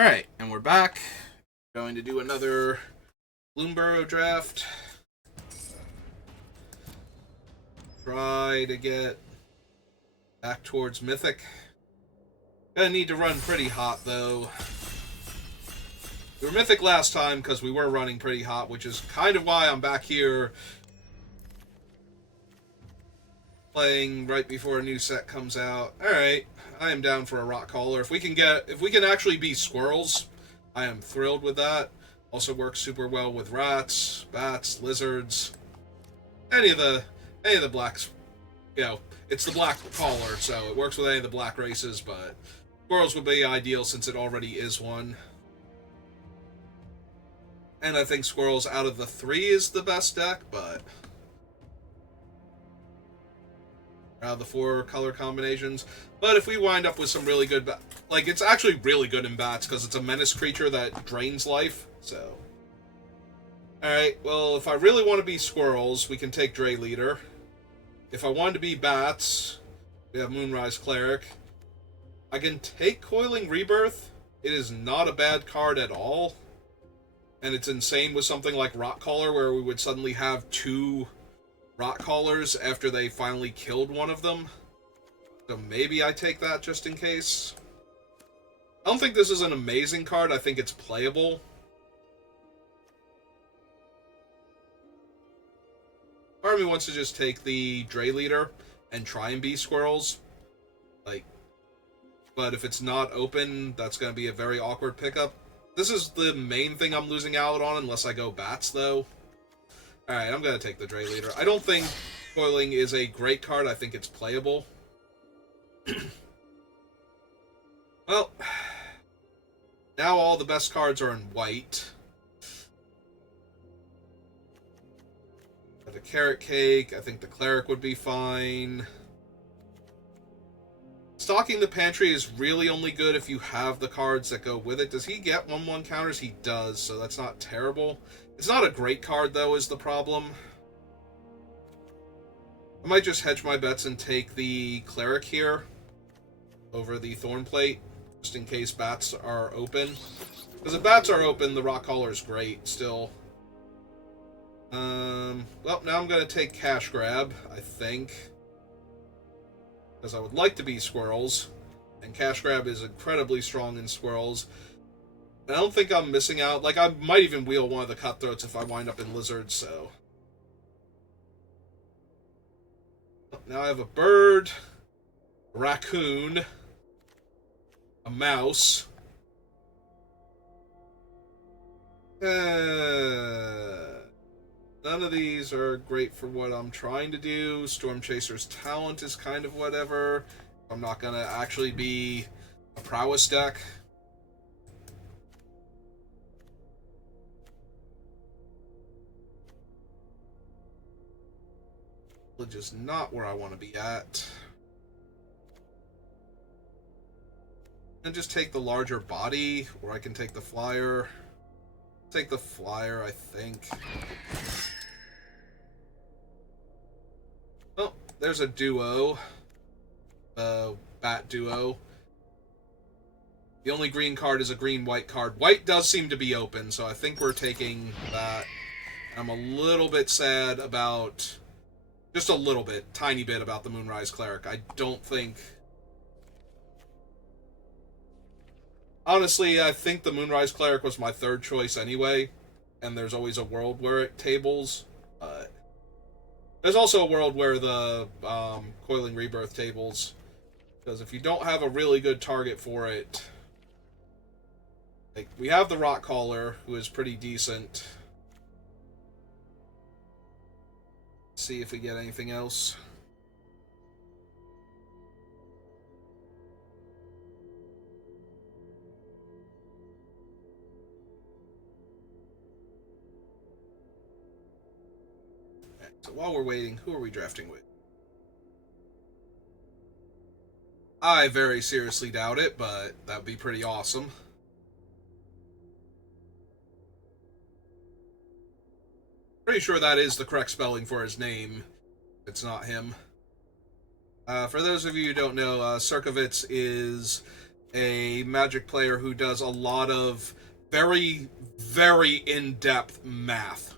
Alright, and we're back. Going to do another Bloomburrow Draft. Try to get back towards Mythic. Gonna need to run pretty hot, though. We were Mythic last time because we were running pretty hot, which is kind of why I'm back here playing right before a new set comes out. Alright, I am down for a rock caller. If we can actually be squirrels, I am thrilled with that. Also works super well with rats, bats, lizards, any of the blacks. It's the black caller, so it works with any of the black races, but squirrels would be ideal since it already is one. And I think squirrels out of the three is the best deck, but out of the four color combinations. But if we wind up with some really good, it's actually really good in bats because it's a menace creature that drains life. So, alright, well, if I really want to be squirrels, we can take Dray Leader. If I wanted to be bats, we have Moonrise Cleric. I can take Coiling Rebirth. It is not a bad card at all. And it's insane with something like Rock Caller, where we would suddenly have two Rock Callers after they finally killed one of them. So maybe I take that just in case. I don't think this is an amazing card. I think it's playable. Part of me wants to just take the Dray Leader and try and be squirrels. But if it's not open, that's going to be a very awkward pickup. This is the main thing I'm losing out on unless I go bats, though. Alright, I'm going to take the Dray Leader. I don't think Coiling is a great card. I think it's playable. Well, now all the best cards are in white. Got a Carrot Cake. I think the Cleric would be fine. Stocking the Pantry is really only good if you have the cards that go with it. Does he get 1/1 counters? He does, so that's not terrible. It's not a great card, though, is the problem. I might just hedge my bets and take the Cleric here over the Thornplate, just in case bats are open. Because if bats are open, the Rock Caller is great, still. Well, now I'm going to take Cash Grab, I think. Because I would like to be squirrels, and Cash Grab is incredibly strong in squirrels. And I don't think I'm missing out. I might even wheel one of the Cutthroats if I wind up in lizards, so. Now I have a bird, a raccoon, a mouse. None of these are great for what I'm trying to do. Storm Chaser's Talent is kind of whatever. I'm not going to actually be a prowess deck. Which is not where I want to be at. And just take the larger body, or I can take the flyer. Take the flyer, I think. Oh, there's a duo. Bat duo. The only green card is a green-white card. White does seem to be open, so I think we're taking that. I'm a little bit sad about... Just a little bit, tiny bit about the Moonrise Cleric. I don't think... Honestly, I think the Moonrise Cleric was my third choice anyway, and there's always a world where it tables. There's also a world where the Coiling Rebirth tables, because if you don't have a really good target for it... we have the Rock Caller, who is pretty decent. Let's see if we get anything else. So while we're waiting, who are we drafting with? I very seriously doubt it, but that would be pretty awesome. Pretty sure that is the correct spelling for his name. It's not him. For those of you who don't know, Serkovitz is a Magic player who does a lot of very, very in-depth math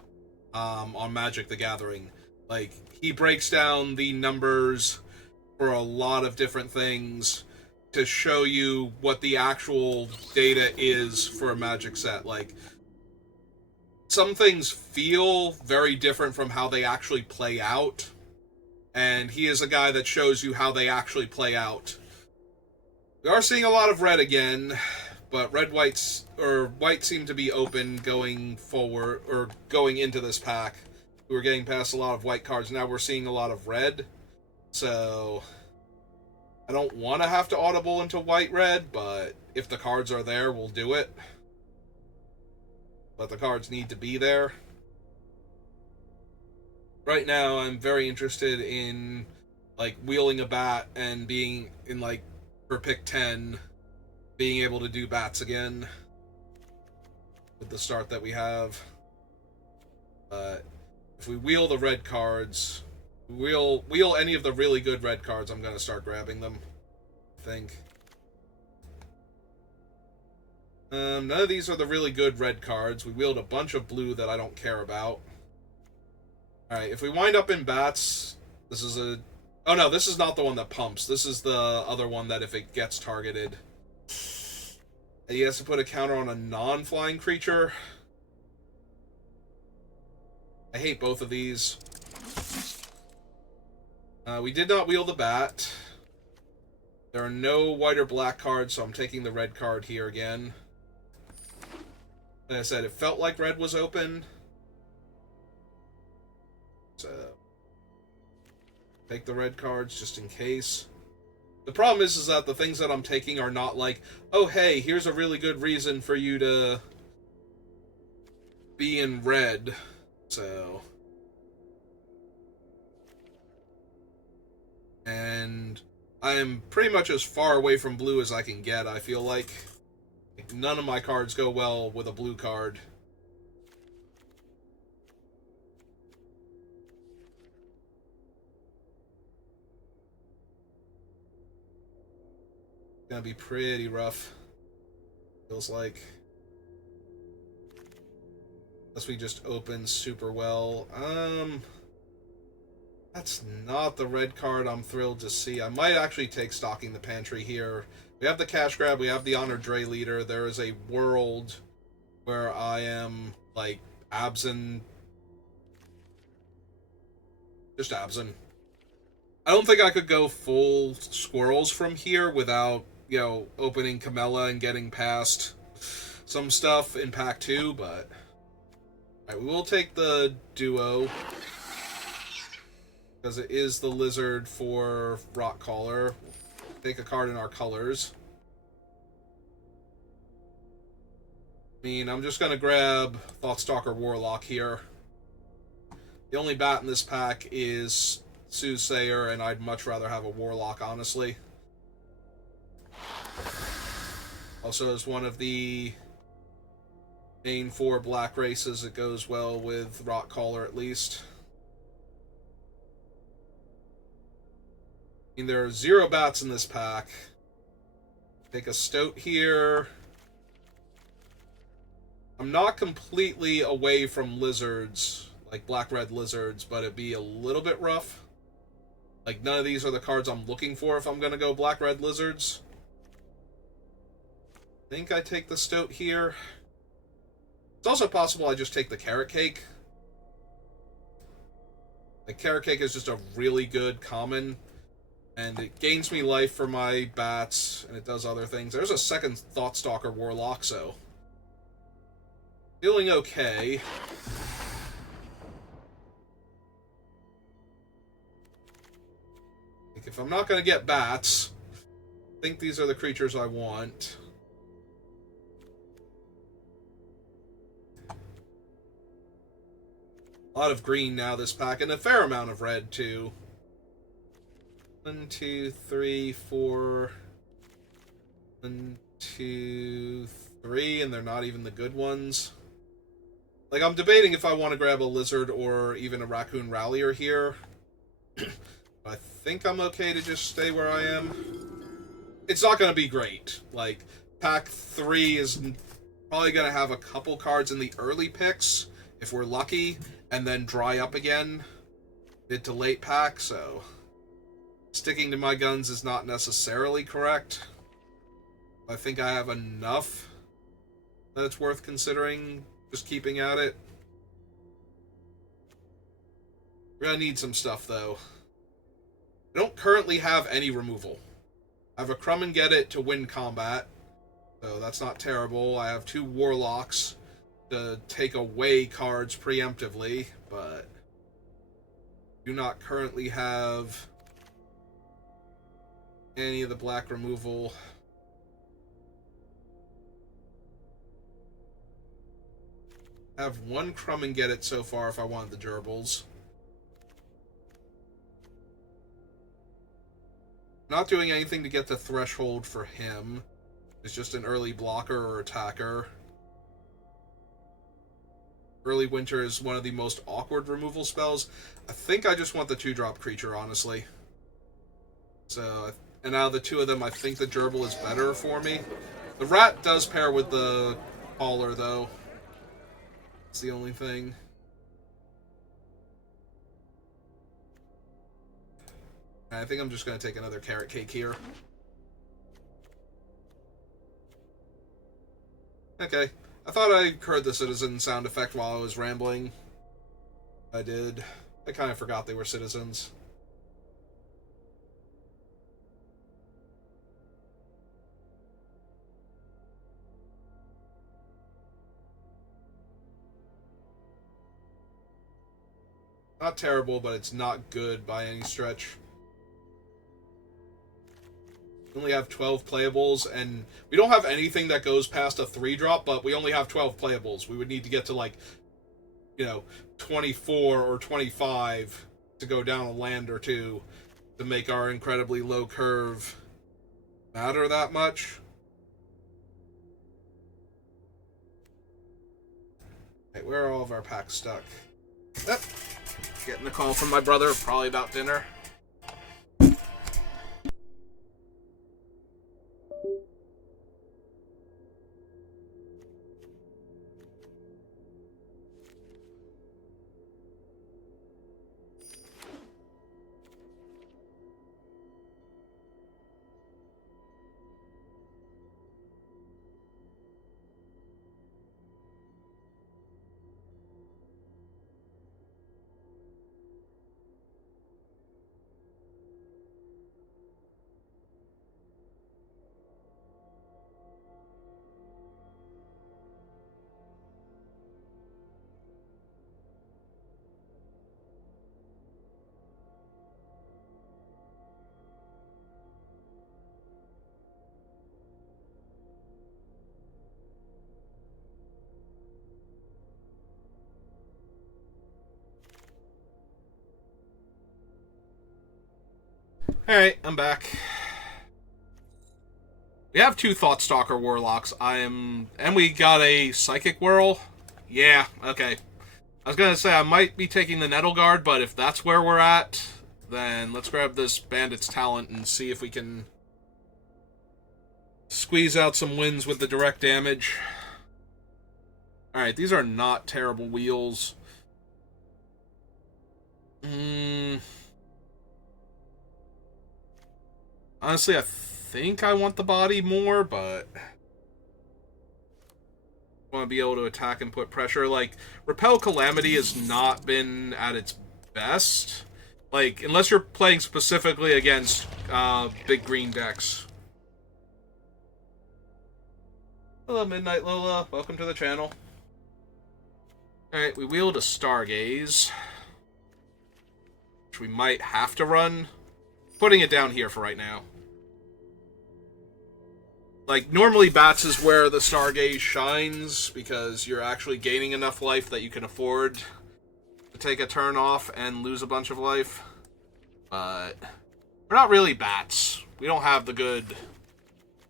on Magic the Gathering. Like, he breaks down the numbers for a lot of different things to show you what the actual data is for a Magic set. Like, some things feel very different from how they actually play out, and he is a guy that shows you how they actually play out. We are seeing a lot of red again, but white seem to be open going forward, or going into this pack. We were getting past a lot of white cards, now we're seeing a lot of red, so I don't want to have to audible into white-red, but if the cards are there, we'll do it. But the cards need to be there. Right now, I'm very interested in, like, wheeling a bat and being in, like, for pick 10, being able to do bats again with the start that we have. But if we wheel the red cards, wheel any of the really good red cards, I'm going to start grabbing them, I think. None of these are the really good red cards. We wheeled a bunch of blue that I don't care about. Alright, if we wind up in bats, this is a... Oh no, this is not the one that pumps. This is the other one that if it gets targeted, he has to put a counter on a non-flying creature. I hate both of these. We did not wheel the bat. There are no white or black cards, so I'm taking the red card here again. Like I said, it felt like red was open. So, take the red cards just in case. The problem is that the things that I'm taking are not like, oh hey, here's a really good reason for you to be in red. So, and I'm pretty much as far away from blue as I can get, I feel like. None of my cards go well with a blue card. It's gonna be pretty rough, feels like. Unless we just open super well. That's not the red card I'm thrilled to see. I might actually take Stocking the Pantry here. We have the cash grab, we have the Honored Dray Leader. There is a world where I am, like, Absent. Just Absent. I don't think I could go full Squirrels from here without, you know, opening Camella and getting past some stuff in pack 2, but... Alright, we will take the Duo, because it is the Lizard for Rockcaller. Take a card in our colors. I mean, I'm just gonna grab Thoughtstalker Warlock here. The only bat in this pack is Soothsayer, and I'd much rather have a Warlock, honestly. Also, as one of the main 4 black races, it goes well with Rockcaller, at least. I mean, there are 0 bats in this pack. Take a Stoat here. I'm not completely away from lizards, like black-red lizards, but it'd be a little bit rough. Like, none of these are the cards I'm looking for if I'm going to go black-red lizards. I think I take the Stoat here. It's also possible I just take the Carrot Cake. The Carrot Cake is just a really good common, and it gains me life for my bats, and it does other things. There's a second Thoughtstalker Warlock, so... feeling okay. Like, if I'm not going to get bats, I think these are the creatures I want. A lot of green now this pack, and a fair amount of red, too. 1, 2, 3, 4. 1, 2, 3, and they're not even the good ones. Like, I'm debating if I want to grab a Lizard or even a Raccoon Rallier here. I think I'm okay to just stay where I am. it's not going to be great. Like, pack 3 is probably going to have a couple cards in the early picks, if we're lucky, and then dry up again mid to late pack, so sticking to my guns is not necessarily correct. I think I have enough that it's worth considering just keeping at it. We're going to need some stuff, though. I don't currently have any removal. I have a Crumb and Get It to win combat, so that's not terrible. I have 2 Warlocks to take away cards preemptively, but do not currently have any of the black removal. I have 1 Crumb and Get It so far if I wanted the gerbils. Not doing anything to get the threshold for him. It's just an early blocker or attacker. Early Winter is one of the most awkward removal spells. I think I just want the 2-drop creature, honestly. So, and out of the 2 of them, I think the gerbil is better for me. The rat does pair with the caller, though. It's the only thing. I think I'm just going to take another carrot cake here. Okay. I thought I heard the citizen sound effect while I was rambling. I did. I kind of forgot they were citizens. Not terrible, but it's not good by any stretch. We only have 12 playables, and we don't have anything that goes past a 3-drop, but we only have 12 playables. We would need to get to, like, 24 or 25 to go down a land or 2 to make our incredibly low curve matter that much. Okay, where are all of our packs stuck? Yep. Getting a call from my brother, probably about dinner. Alright, I'm back. We have 2 Thoughtstalker Warlocks. And we got a Psychic Whirl. Yeah, okay. I was gonna say I might be taking the Nettle Guard, but if that's where we're at, then let's grab this Bandit's Talent and see if we can squeeze out some wins with the direct damage. Alright, these are not terrible wheels. Honestly, I think I want the body more, but I want to be able to attack and put pressure. Like, Repel Calamity has not been at its best. Like, unless you're playing specifically against big green decks. Hello, Midnight Lola. Welcome to the channel. Alright, we wield a Stargaze, which we might have to run. Putting it down here for right now. Like, normally Bats is where the Stargaze shines, because you're actually gaining enough life that you can afford to take a turn off and lose a bunch of life. But we're not really Bats. We don't have the good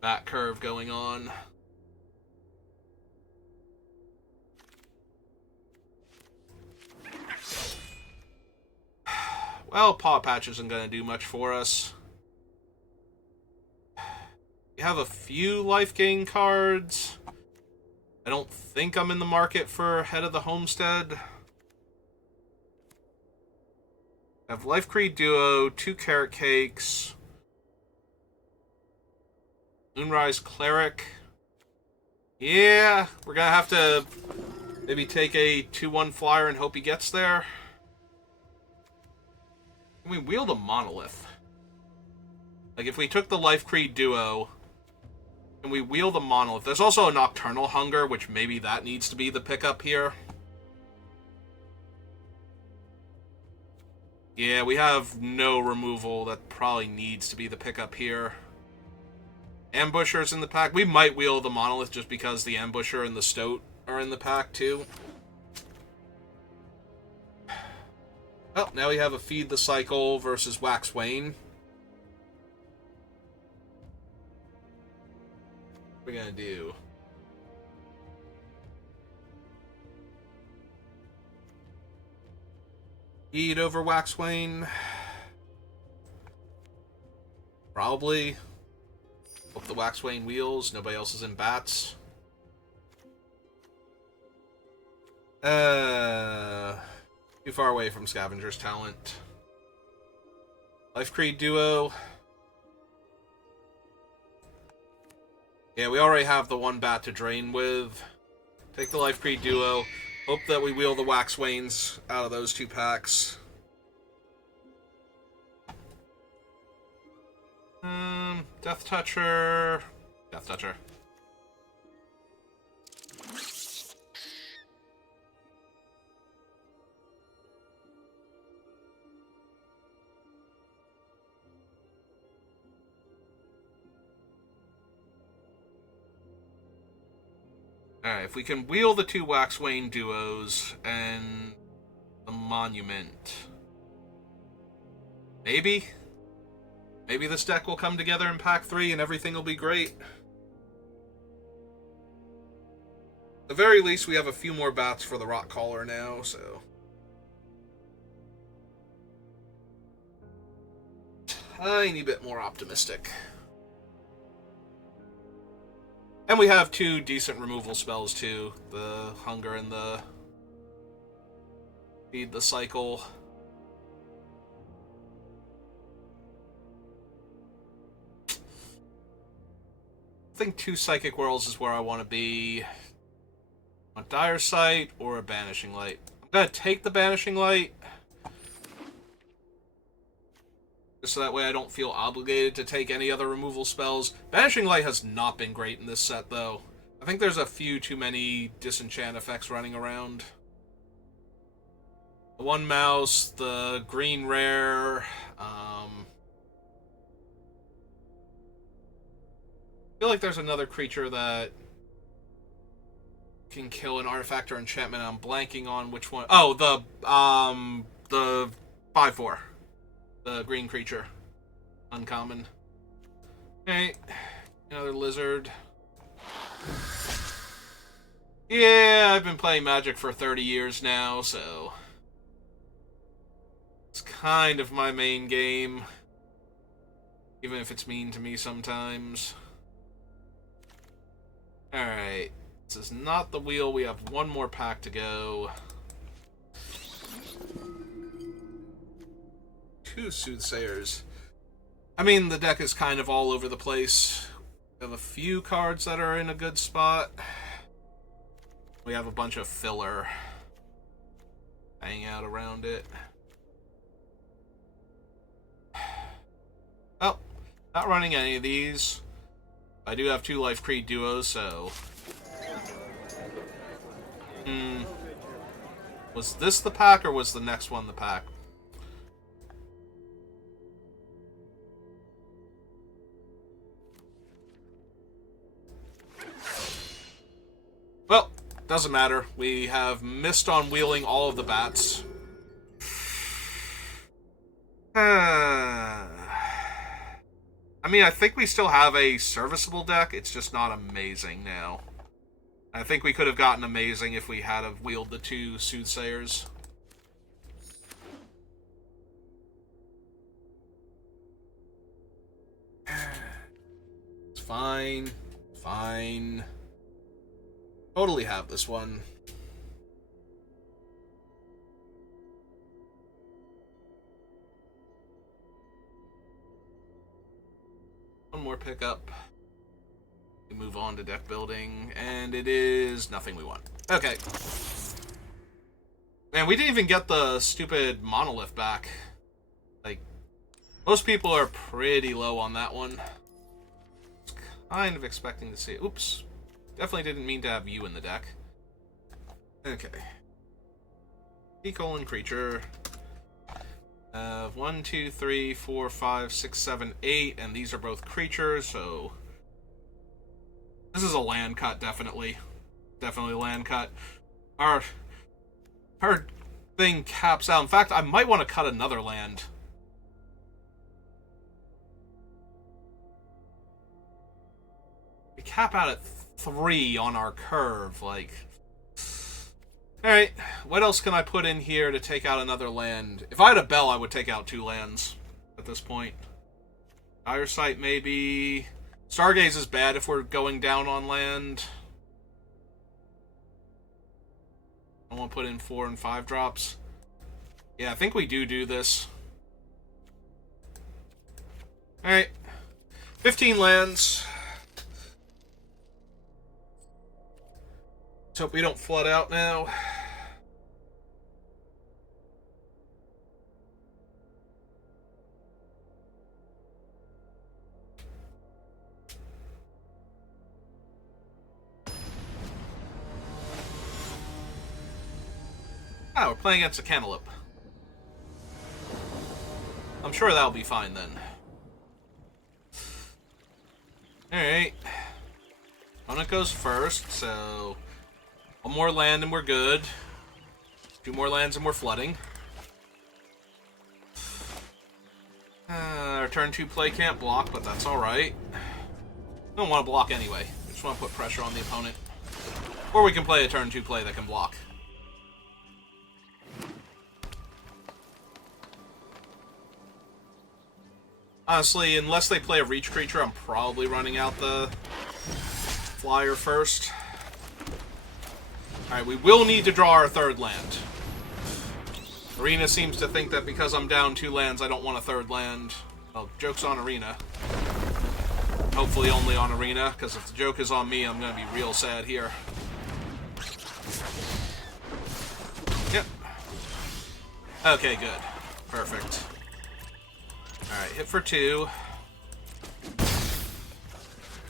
Bat curve going on. Well, Paw Patch isn't going to do much for us. We have a few life gain cards. I don't think I'm in the market for Head of the Homestead. I have Life Creed Duo, 2 Carrot Cakes, Moonrise Cleric. Yeah, we're gonna have to maybe take a 2-1 flyer and hope he gets there. Can we wield a Monolith? Like, if we took the Life Creed Duo, can we wield a Monolith? There's also a Nocturnal Hunger, which maybe that needs to be the pickup here. Yeah, we have no removal. That probably needs to be the pickup here. Ambusher's in the pack. We might wield the Monolith just because the Ambusher and the Stoat are in the pack, too. Oh, now we have a Feed the Cycle versus Wax Wayne. What are we gonna do? Feed over Wax Wayne? Probably. Hope the Wax Wayne wheels. Nobody else is in bats. Too far away from Scavenger's talent. Life Creed Duo. Yeah, we already have the 1 bat to drain with. Take the Life Creed Duo. Hope that we wheel the Wax Waynes out of those 2 packs. Death Toucher. Death Toucher. Alright, if we can wheel the 2 Wax Wayne duos and the Monument. Maybe? Maybe this deck will come together in pack 3 and everything will be great. At the very least, we have a few more bats for the Rock Caller now, so... tiny bit more optimistic. And we have 2 decent removal spells, too. The Hunger and the Feed the Cycle. I think 2 Psychic Whirls is where I want to be. A Dire Sight or a Banishing Light. I'm going to take the Banishing Light. Just so that way I don't feel obligated to take any other removal spells. Banishing Light has not been great in this set, though. I think there's a few too many disenchant effects running around. The 1 mouse, the green rare, I feel like there's another creature that can kill an artifact or enchantment. I'm blanking on which one. Oh, the 5/4. The green creature. Uncommon. Okay. Another lizard. Yeah, I've been playing Magic for 30 years now, so... it's kind of my main game. Even if it's mean to me sometimes. Alright. This is not the wheel. We have 1 more pack to go. 2 Soothsayers. I mean, the deck is kind of all over the place. We have a few cards that are in a good spot. We have a bunch of filler hanging out around it. Oh, not running any of these. I do have 2 Life Creed duos, so... was this the pack, or was the next one the pack? Well, doesn't matter. We have missed on wheeling all of the bats. I mean, I think we still have a serviceable deck. It's just not amazing now. I think we could have gotten amazing if we had have wheeled the 2 Soothsayers. It's fine. Fine. Totally have this one. One more pickup. We move on to deck building, and it is nothing we want. Okay. Man, we didn't even get the stupid monolith back. Like, most people are pretty low on that one. I was kind of expecting to see it. Oops. Definitely didn't mean to have you in the deck. Okay. Colon creature. 1, 2, 3, 4, 5, 6, 7, 8, and these are both creatures, so this is a land cut, definitely. Definitely land cut. Our thing caps out. In fact, I might want to cut another land. We cap out at 3 on our curve, like... Alright, what else can I put in here to take out another land? If I had a bell, I would take out 2 lands at this point. Dire Sight, maybe. Stargaze is bad if we're going down on land. I want to put in 4 and 5 drops. Yeah, I think we do this. Alright. 15 lands. Let's hope we don't flood out now. Ah, we're playing against a Cantaloupe. I'm sure that'll be fine then. Alright. Opponent goes first, so... 1 more land and we're good. 2 more lands and we're flooding. Our turn 2 play can't block, but that's alright. Don't want to block anyway. Just want to put pressure on the opponent. Or we can play a turn 2 play that can block. Honestly, unless they play a reach creature, I'm probably running out the flyer first. Alright, we will need to draw our 3rd land. Arena seems to think that because I'm down 2 lands, I don't want a 3rd land. Well, joke's on Arena. Hopefully only on Arena, because if the joke is on me, I'm going to be real sad here. Yep. Okay, good. Perfect. Alright, hit for 2.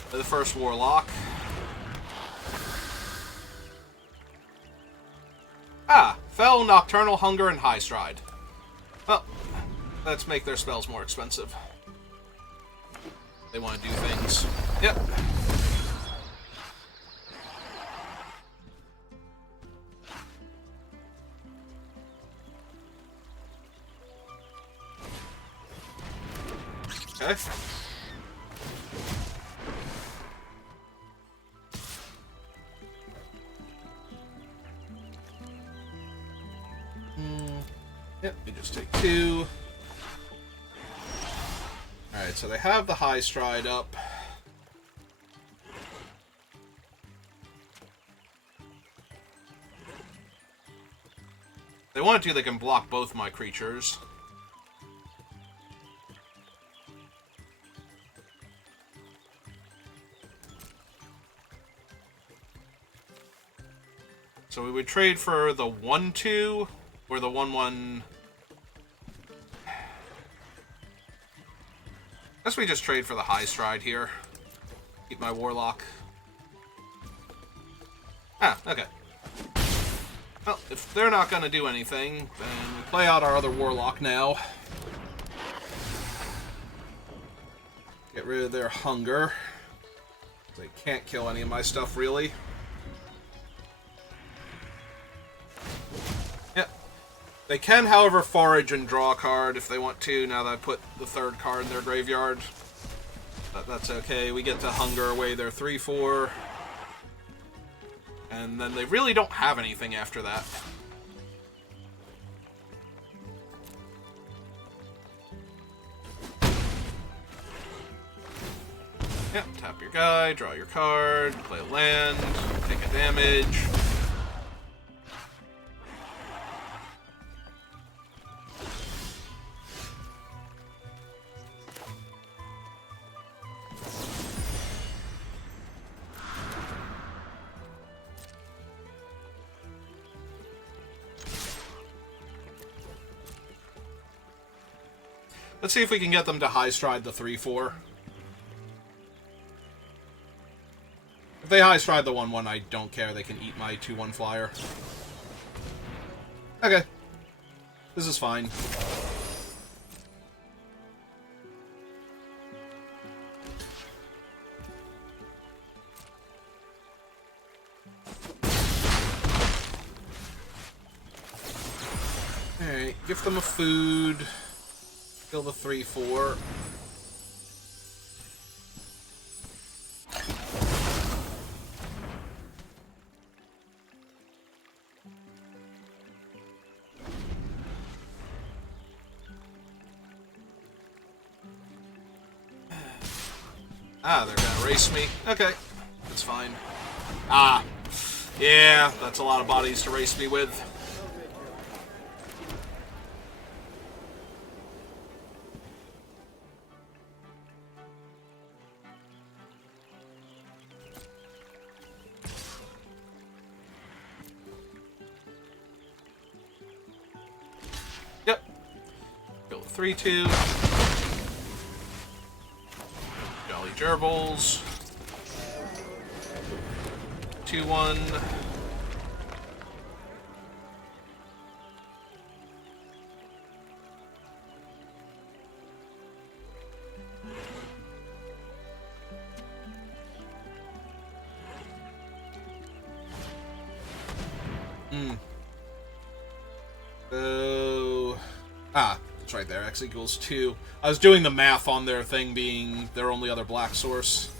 For the first Warlock. Ah! Fel, Nocturnal, Hunger, and High Stride. Well, let's make their spells more expensive. They want to do things. Yep. Okay. Yep, we just take 2. Alright, so they have the High Stride up. If they want to, they can block both my creatures. So we would trade for the 1/2 or the 1/1. Guess we just trade for the High Stride here. Keep my Warlock. Ah, okay. Well, if they're not going to do anything, then we play out our other Warlock now. Get rid of their Hunger. They can't kill any of my stuff, really. Yep. They can, however, forage and draw a card if they want to, now that I put the 3rd card in their graveyard. But that's okay. We get to Hunger away their 3/4. And then they really don't have anything after that. Yep, tap your guy, draw your card, play a land, take a damage. Let's see if we can get them to high stride the 3/4. If they high stride the 1/1, I don't care. They can eat my 2/1 flyer. Okay. This is fine. Alright, give them a food. Kill the 3/4. Ah, they're gonna race me. Okay, that's fine. Ah, yeah, that's a lot of bodies to race me with. Yep. Kill the 3/2. Jolly Gerbils. 2/1. So... Ah, it's right there. X equals 2. I was doing the math on their thing being their only other black source.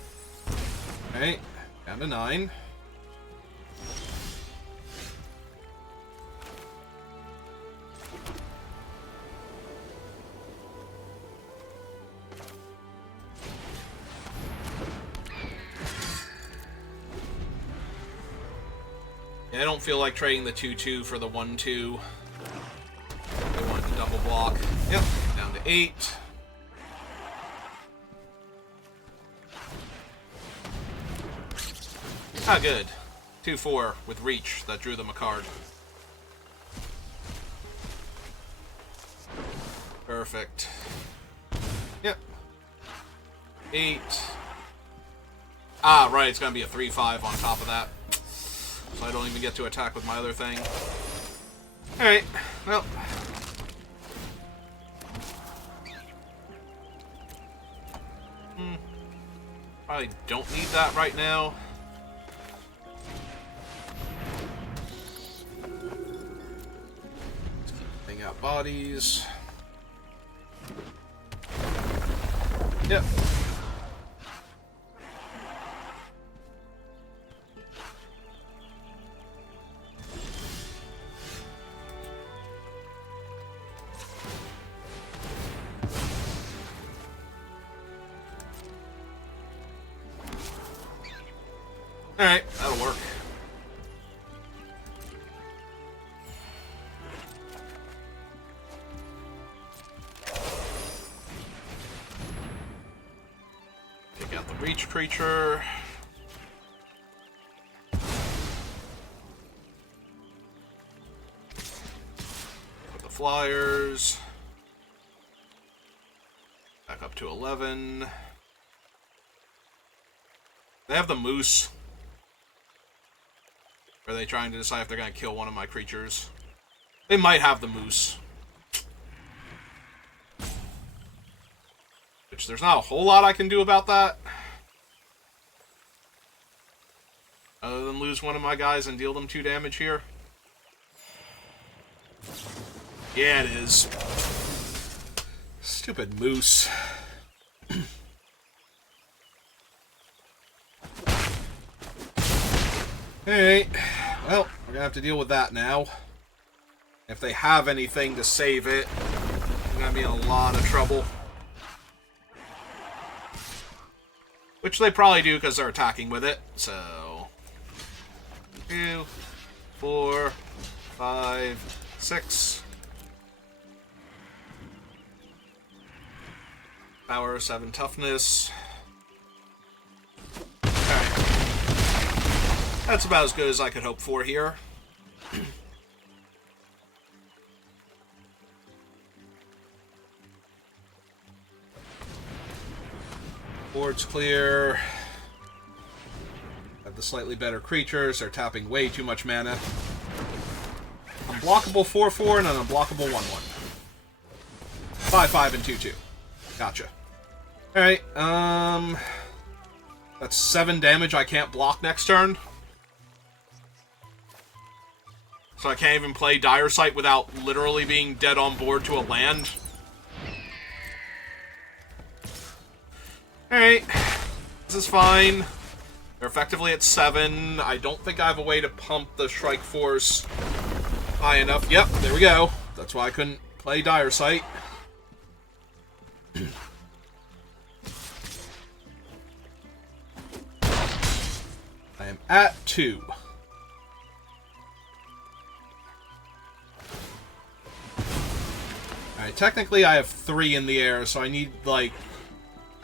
Okay, down to 9. Yeah, I don't feel like trading the 2/2 for the 1/2. I want to double block. Yep, down to 8. Ah, good. 2/4 with reach. That drew them a card. Perfect. Yep. 8. Ah, right, it's going to be a 3/5 on top of that. So I don't even get to attack with my other thing. Alright, well. Probably don't need that right now. Let's keep putting out bodies. Yep. Alright, that'll work. Take out the reach creature. Put the flyers. Back up to 11. They have the moose. Are they trying to decide if they're going to kill one of my creatures? They might have the moose. Which, there's not a whole lot I can do about that. Other than lose one of my guys and deal them 2 damage here. Yeah, it is. Stupid moose. Alright, well, we're gonna have to deal with that now. If they have anything to save it, we're gonna be in a lot of trouble. Which they probably do because they're attacking with it. So 2, 4, 5, 6. Power, 7 toughness. Alright. That's about as good as I could hope for here. Board's clear. Have the slightly better creatures. They're tapping way too much mana. Unblockable 4/4 and an unblockable 1/1. 5/5 and 2/2. Gotcha. Alright, that's 7 damage I can't block next turn. So I can't even play Dire Sight without literally being dead on board to a land. Alright, this is fine. They're effectively at 7. I don't think I have a way to pump the Strike Force high enough. Yep, there we go. That's why I couldn't play Dire Sight. I am at 2. Alright, technically I have 3 in the air, so I need, like...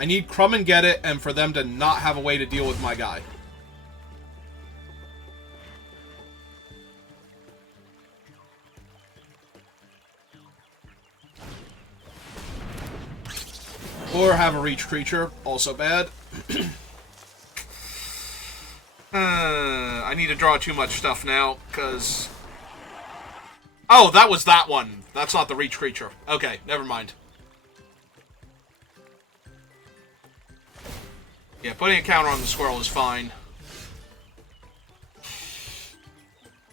I need Crumb and Get It, and for them to not have a way to deal with my guy. Or have a reach creature, also bad. I need to draw too much stuff now, because... Oh, that was that one. That's not the reach creature. Okay, never mind. Yeah, putting a counter on the squirrel is fine.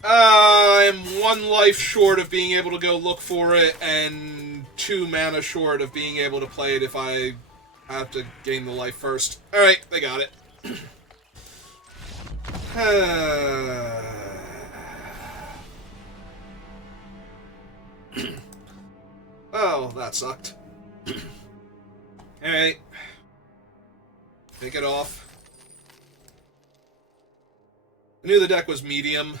I'm 1 life short of being able to go look for it, and 2 mana short of being able to play it if I have to gain the life first. Alright, they got it. Oh, that sucked. Alright. Take it off. I knew the deck was medium.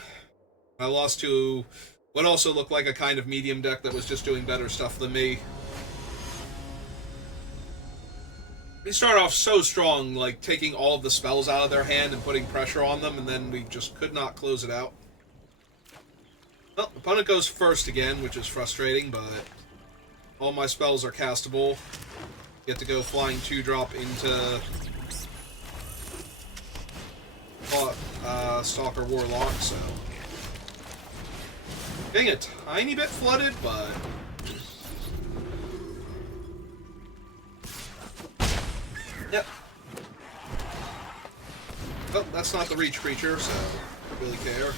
I lost to what also looked like a kind of medium deck that was just doing better stuff than me. We start off so strong, like taking all of the spells out of their hand and putting pressure on them, and then we just could not close it out. Well, opponent goes first again, which is frustrating, but all my spells are castable. Get to go flying 2-drop into Stalker Warlock, so getting a tiny bit flooded, but yep. Oh, that's not the reach creature, so I don't really care.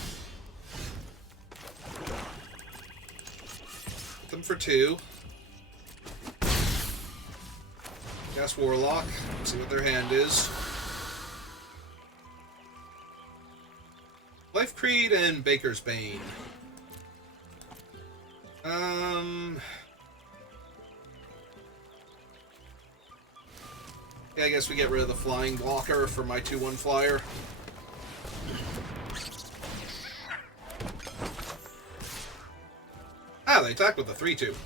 Hit them for 2. Cast Warlock. See what their hand is. Life Creed and Baker's Bane. Yeah, I guess we get rid of the flying blocker for my 2/1 flyer. Ah, they attack with a 3/2.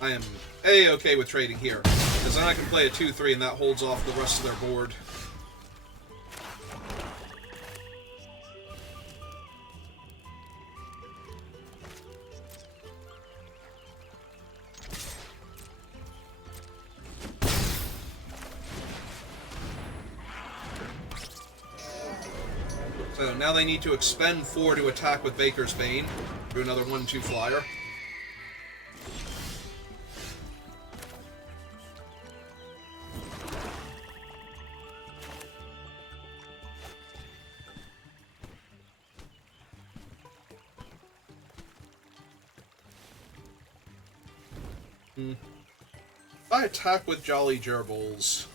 I am A-okay with trading here, because then I can play a 2/3 and that holds off the rest of their board. So now they need to expend 4 to attack with Baker's Bane. Do another 1/2 flyer. If I attack with Jolly Gerbils,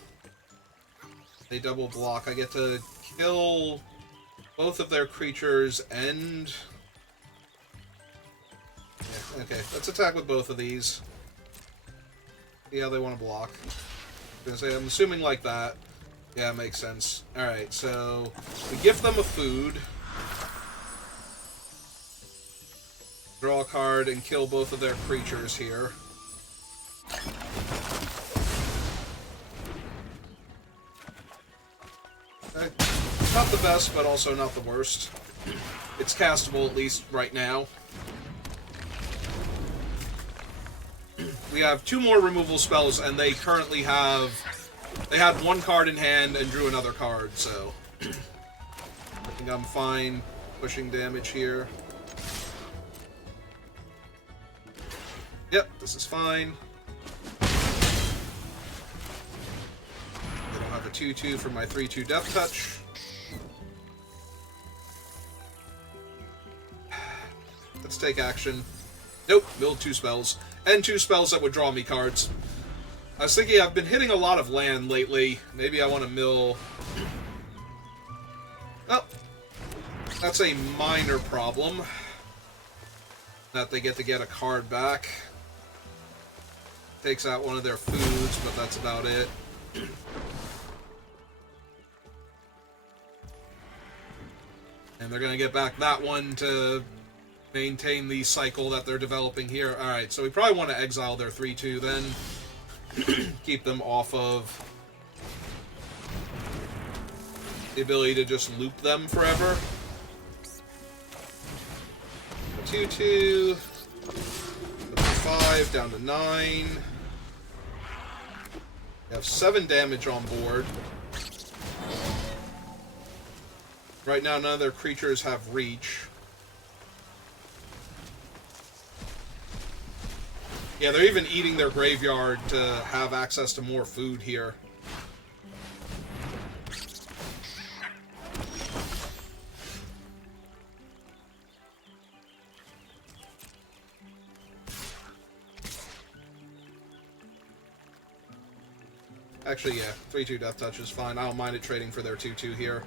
they double block. I get to kill both of their creatures and... Yeah, okay, let's attack with both of these. See how they want to block. I'm assuming like that. Yeah, makes sense. Alright, so we gift them a food. Draw a card and kill both of their creatures here. Okay. Not the best, but also not the worst. It's castable, at least right now. We have 2 more removal spells, and they currently have... They had 1 card in hand and drew another card, so... I think I'm fine pushing damage here. Yep, this is fine. They don't have a 2-2 for my 3-2 Death Touch. Let's take action. Nope, milled 2 spells. And 2 spells that would draw me cards. I was thinking I've been hitting a lot of land lately. Maybe I want to mill... Oh, that's a minor problem. That they get to get a card back. Takes out one of their foods, but that's about it. And they're going to get back that one to maintain the cycle that they're developing here. Alright, so we probably want to exile their 3-2 then. Keep them off of the ability to just loop them forever. 2-2. 5 down to 9. We have 7 damage on board. Right now, none of their creatures have reach. Yeah, they're even eating their graveyard to have access to more food here. Actually, yeah, 3-2 Death Touch is fine. I don't mind it trading for their 2-2 here.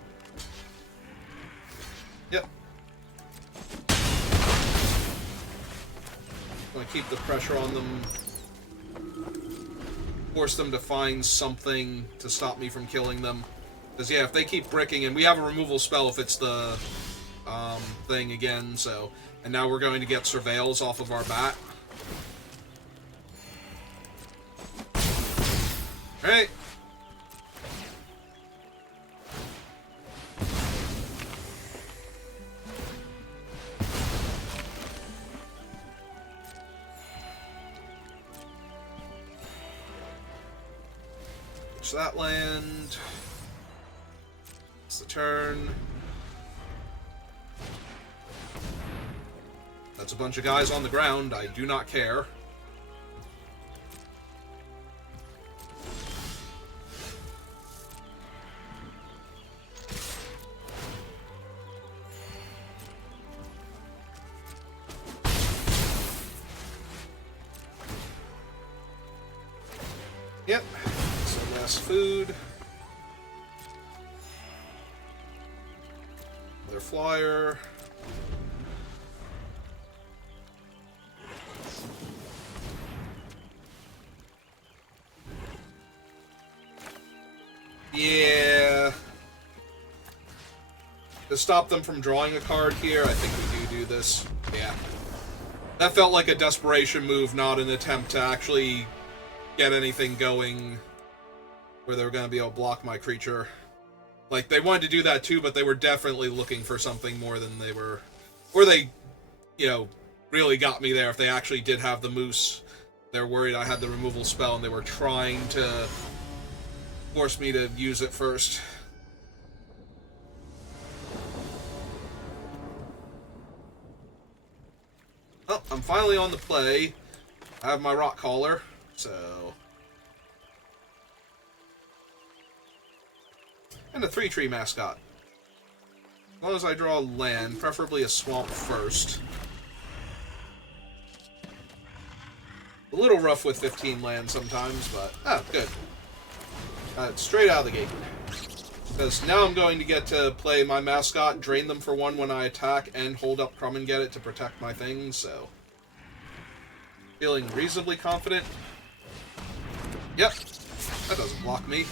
Yep. I'm gonna keep the pressure on them. Force them to find something to stop me from killing them. Because, yeah, if they keep bricking, and we have a removal spell if it's the thing again, so... And now we're going to get Surveils off of our bat. Alright. Push that land. It's the turn. That's a bunch of guys on the ground. I do not care. Yep. So last food. Another flyer. Yeah. To stop them from drawing a card here, I think we do this. Yeah. That felt like a desperation move, not an attempt to actually get anything going where they were going to be able to block my creature. Like, they wanted to do that too, but they were definitely looking for something more than they were... Or they, you know, really got me there if they actually did have the moose. They're worried I had the removal spell and they were trying to force me to use it first. Oh, I'm finally on the play. I have my rock collar, so... And a 3-tree mascot. As long as I draw land, preferably a swamp first. A little rough with 15 land sometimes, but... Oh, good. Straight out of the gate. Because now I'm going to get to play my mascot, drain them for 1 when I attack, and hold up Crumb and Get It to protect my things, so... Feeling reasonably confident. Yep. That doesn't block me.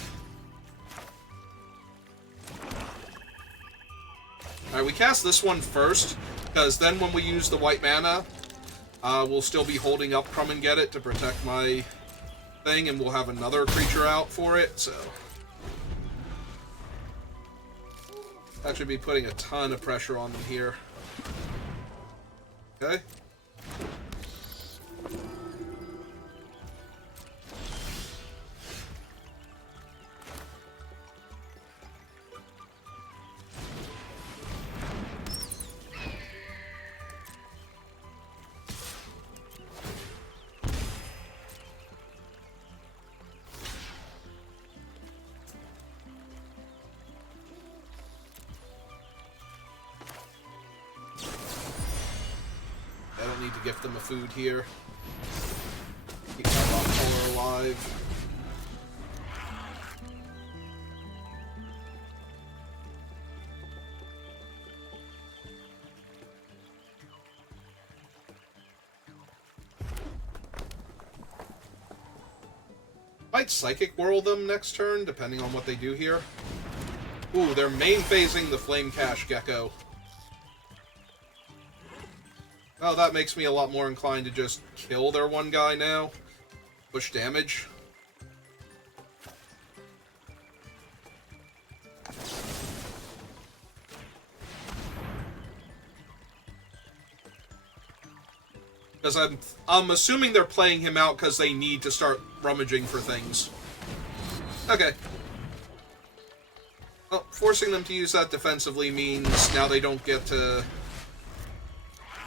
Alright, we cast this one first, because then when we use the white mana, we'll still be holding up Come and Get It to protect my thing, and we'll have another creature out for it, so... That should be putting a ton of pressure on them here. Okay. I don't need to gift them a food here. Keep my rock color alive. Might Psychic Whirl them next turn, depending on what they do here. Ooh, they're main phasing the Flame Cash Gecko. Oh, that makes me a lot more inclined to just kill their one guy now. Push damage. Because I'm assuming they're playing him out because they need to start rummaging for things. Okay. Well, forcing them to use that defensively means now they don't get to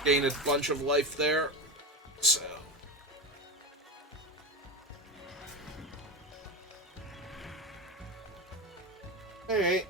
gain a bunch of life there, so... Alright.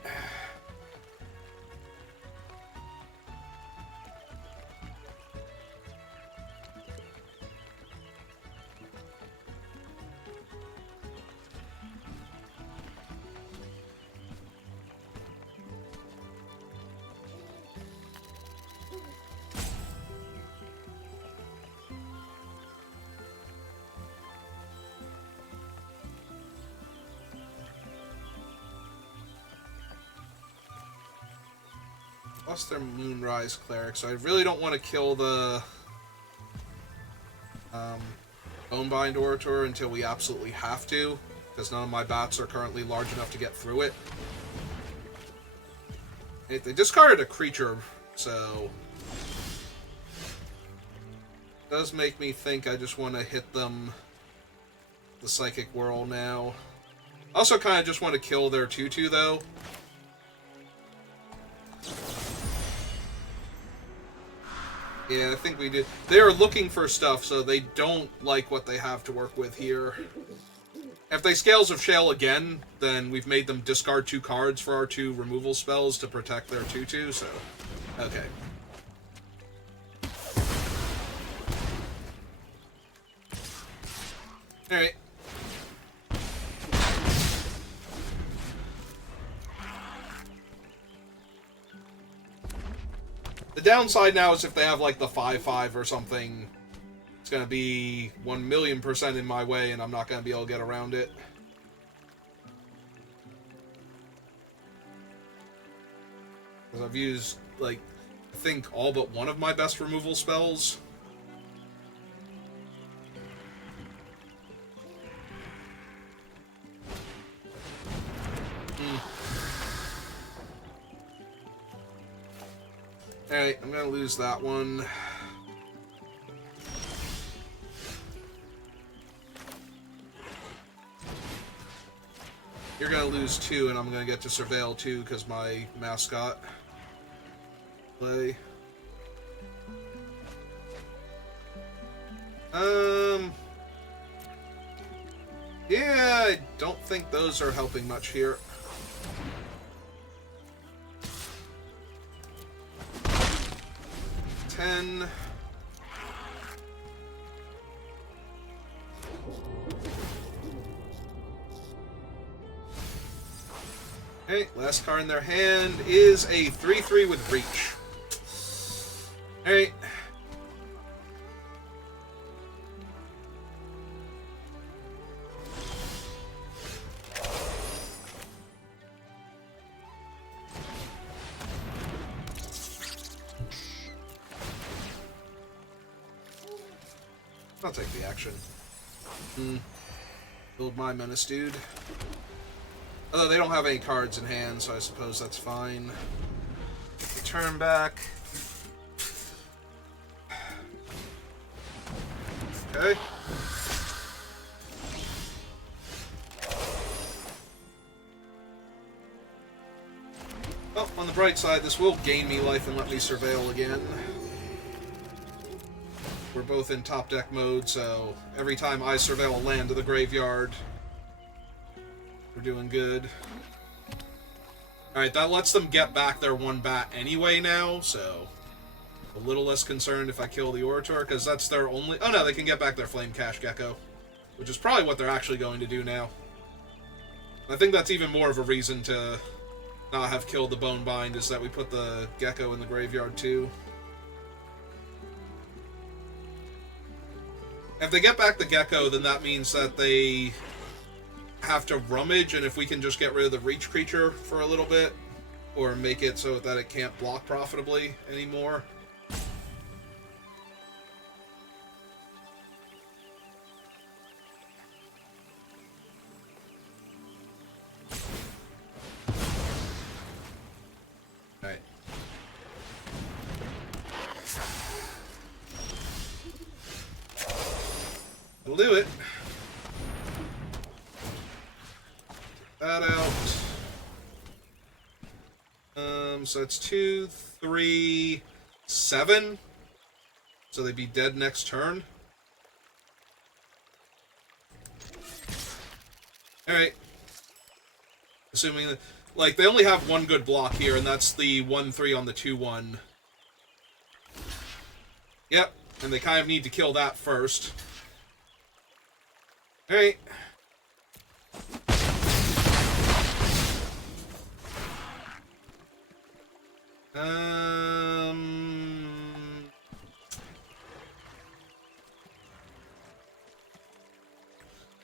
Lost their Moonrise Cleric, so I really don't want to kill the Bonebind Orator until we absolutely have to, because none of my bats are currently large enough to get through it. They discarded a creature, so... It does make me think I just want to hit them the Psychic Whirl now. Also kind of just want to kill their 2/2, though. Yeah, I think we did. They are looking for stuff, so they don't like what they have to work with here. If they Scales of Shale again, then we've made them discard 2 cards for our 2 removal spells to protect their 2/2, so... Okay. Alright. The downside now is if they have, like, the 5/5 or something, it's going to be 1,000,000% in my way, and I'm not going to be able to get around it. Because I've used, like, I think all but one of my best removal spells. Alright, I'm gonna lose that one. You're gonna lose 2, and I'm gonna get to Surveil 2 because my mascot. Play. Yeah, I don't think those are helping much here. Okay, last card in their hand is a 3/3 with Reach. Alright. I'll take the action. Build my menace, dude. Although they don't have any cards in hand, so I suppose that's fine. Turn back. Okay. Oh, on the bright side, this will gain me life and let me surveil again. We're both in top deck mode, so every time I surveil a land to the graveyard, we're doing good. Alright, that lets them get back their one bat anyway now, so a little less concerned if I kill the Orator, because that's their only... Oh no, they can get back their Flame Cash Gecko, which is probably what they're actually going to do now. I think that's even more of a reason to not have killed the Bonebind, is that we put the Gecko in the graveyard too. If they get back the Gecko, then that means that they have to rummage, and if we can just get rid of the reach creature for a little bit, or make it so that it can't block profitably anymore. Alright. That'll do it. That out. So it's 2, 3, 7. So they'd be dead next turn. Alright. Assuming that, like, they only have one good block here, and that's the 1-3 on the 2-1. Yep, and they kind of need to kill that first. Alright.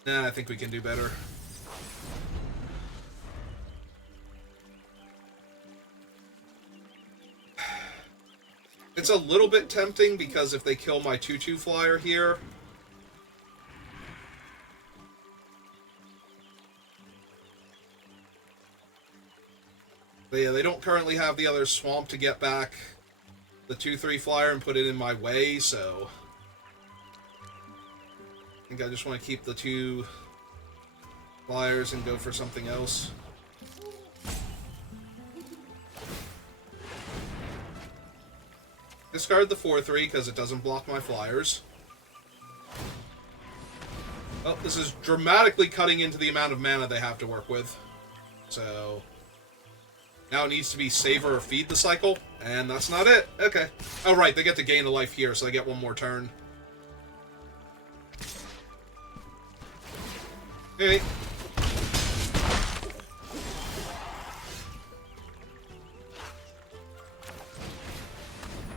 Nah, I think we can do better. It's a little bit tempting because if they kill my 2/2 flyer here, but yeah, they don't currently have the other swamp to get back the 2/3 flyer and put it in my way, so I think I just want to keep the 2 flyers and go for something else. Discard the 4/3 because it doesn't block my flyers. Oh, this is dramatically cutting into the amount of mana they have to work with. So now it needs to be Savor or Feed the Cycle, and that's not it. Okay. Oh, right, they get to gain a life here, so they get one more turn. Okay.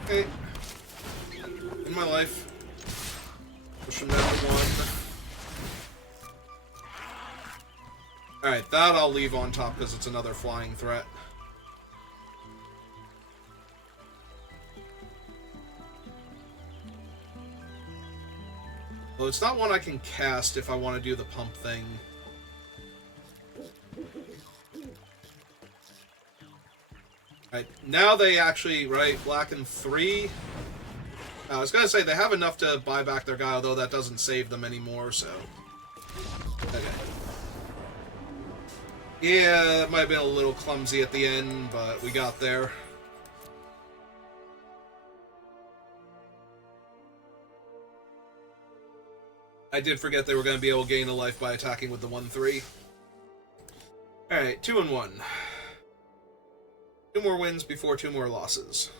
Okay. In my life. Push them down to 1. Alright, that I'll leave on top because it's another flying threat. Well, it's not one I can cast if I want to do the pump thing. Right, now they actually, right, black and 3. I was going to say, they have enough to buy back their guy, although that doesn't save them anymore, so... Okay. Yeah, that might have been a little clumsy at the end, but we got there. I did forget they were going to be able to gain a life by attacking with the 1/3. Alright, 2 and 1. 2 more wins before 2 more losses.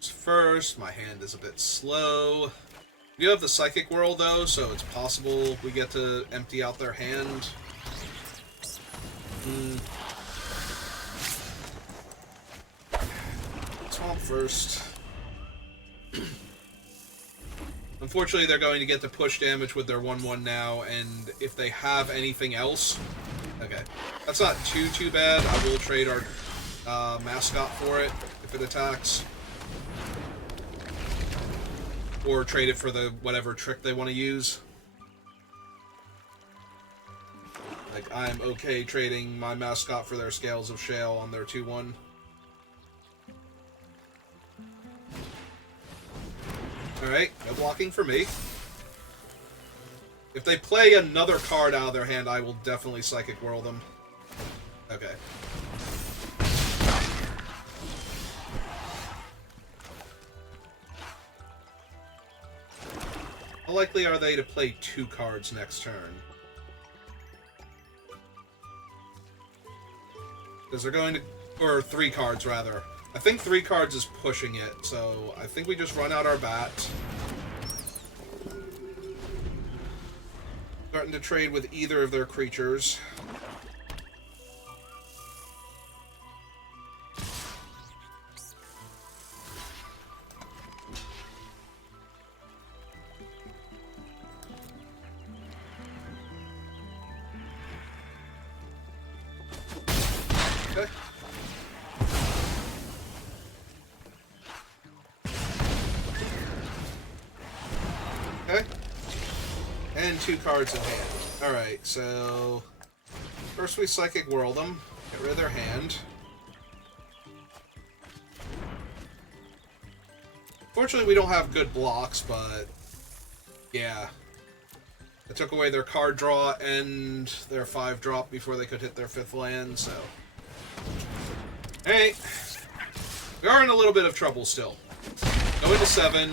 First, my hand is a bit slow. We do have the Psychic Whirl, though, so it's possible we get to empty out their hand. Swamp first. Unfortunately, they're going to get the push damage with their 1/1 now, and if they have anything else... Okay. That's not too bad. I will trade our mascot for it if it attacks. Or trade it for the whatever trick they want to use. Like, I'm okay trading my mascot for their Scales of Shale on their 2/1. Alright, no blocking for me. If they play another card out of their hand, I will definitely Psychic Whirl them. Okay. How likely are they to play 2 cards next turn? Because they're going to... Or 3 cards, rather. I think 3 cards is pushing it, so I think we just run out our bat. Starting to trade with either of their creatures. Okay. Okay. And 2 cards in hand. Alright, so... First we Psychic Whirl them. Get rid of their hand. Fortunately, we don't have good blocks, but... Yeah. I took away their card draw and their 5-drop before they could hit their 5th land, so... Hey! We are in a little bit of trouble still. Go into 7...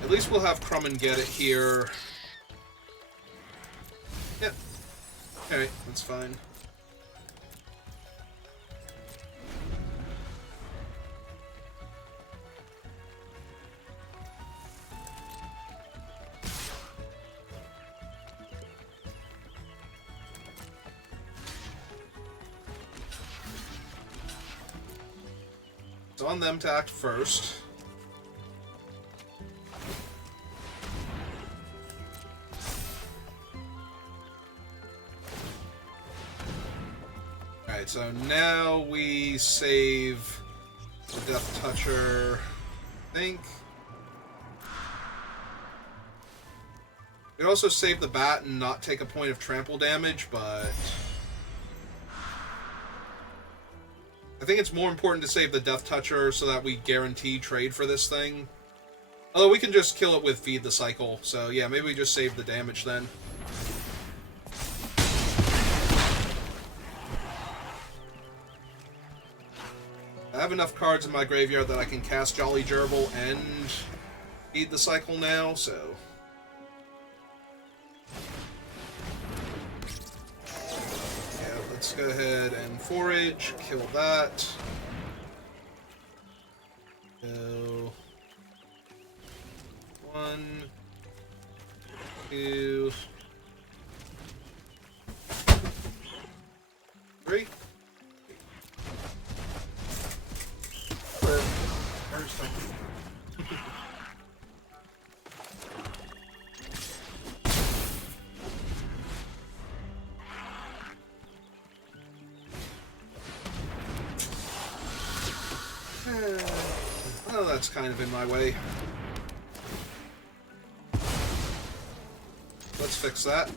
At least we'll have Crumb and Get It here. Yep. Alright, that's fine. It's on them to act first. Alright, so now we save the Death Toucher, I think. We could also save the bat and not take a point of trample damage, but... I think it's more important to save the Death Toucher so that we guarantee trade for this thing. Although we can just kill it with Feed the Cycle, so yeah, maybe we just save the damage then. I have enough cards in my graveyard that I can cast Jolly Gerbil and Feed the Cycle now, so... Yeah, let's go ahead and Forage, kill that. So... 1, 2, 3. Oh, that's kind of in my way. Let's fix that.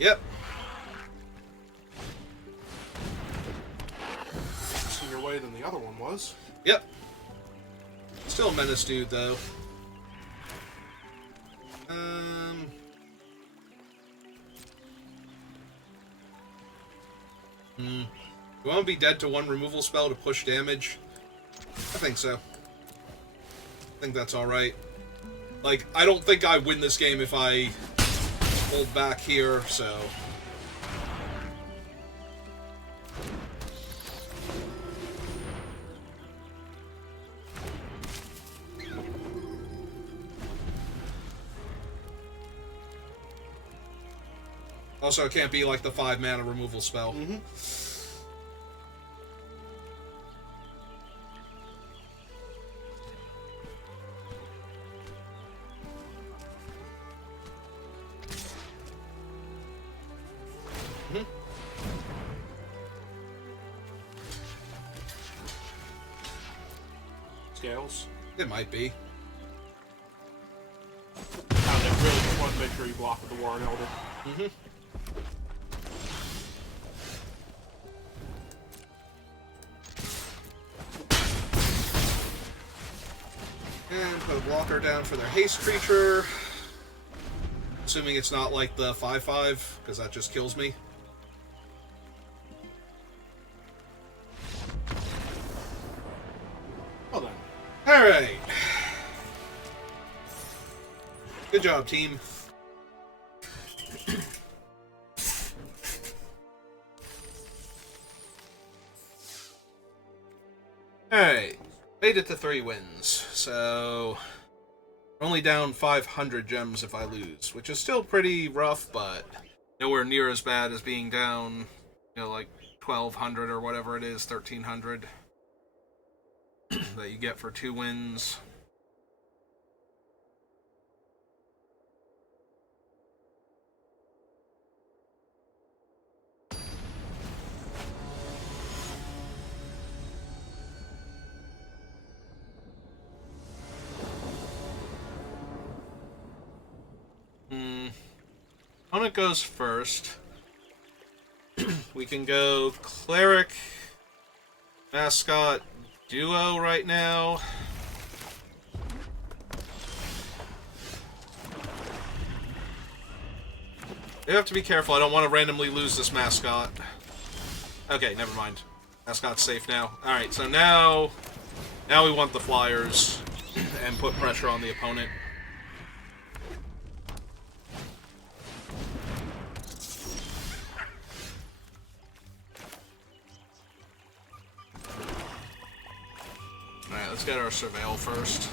Yep. In your way than the other one was. Yep. Still a menace dude, though. Do you want to be dead to 1 removal spell to push damage? I think so. I think that's alright. Like, I don't think I win this game if I hold back here, so... Also, it can't be like the 5-mana removal spell. Mm-hmm. Scales. It might be. They really just want to make sure you block with the Warren Elder. Mm-hmm. And put a blocker down for their haste creature. Assuming it's not like the 5/5, because that just kills me. Well then. Alright. Good job, team. Alright. Made it to 3 wins. So we're only down 500 gems if I lose, which is still pretty rough, but nowhere near as bad as being down, like 1,200 or whatever it is, 1,300 that you get for 2 wins. Opponent goes first. We can go Cleric, Mascot, Duo right now. You have to be careful. I don't want to randomly lose this Mascot. Okay, never mind. Mascot's safe now. Alright, so now we want the Flyers and put pressure on the opponent. Alright, let's get our Surveil first.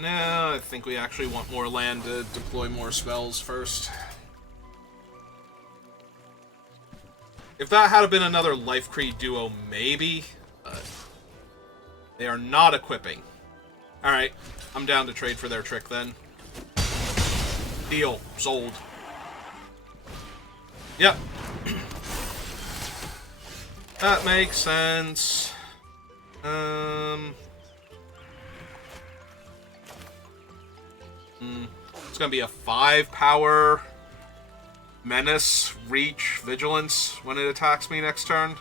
No, I think we actually want more land to deploy more spells first. If that had been another Life Creed duo, maybe, but they are not equipping. Alright, I'm down to trade for their trick then. Deal. Sold. Yep. That makes sense. It's gonna be a 5-power Menace, Reach, Vigilance when it attacks me next turn.